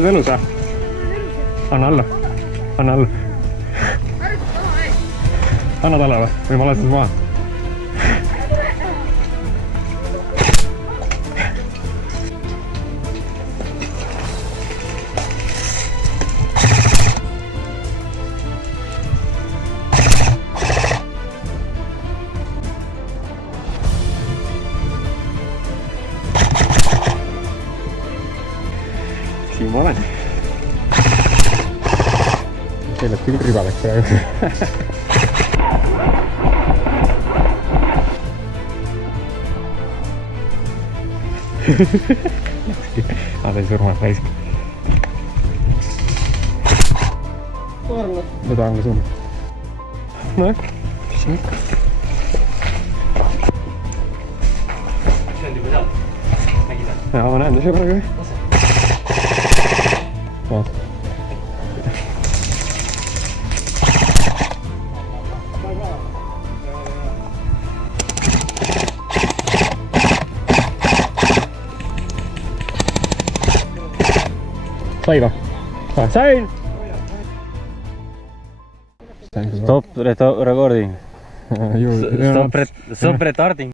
oled elus või? Anna alla. Anna alla. Anna talle või? Või ma lasen maha? Siin ma olen. See läheb küll ribadeks praegu. Nad ei surma raisk. Võta anga suund. Noh, mis siin ikka? See on juba seal. Nägi seal. Jaa, ma näen seda praegu. Vaata. Sai va? Sain! Stop recording. Stop retarding.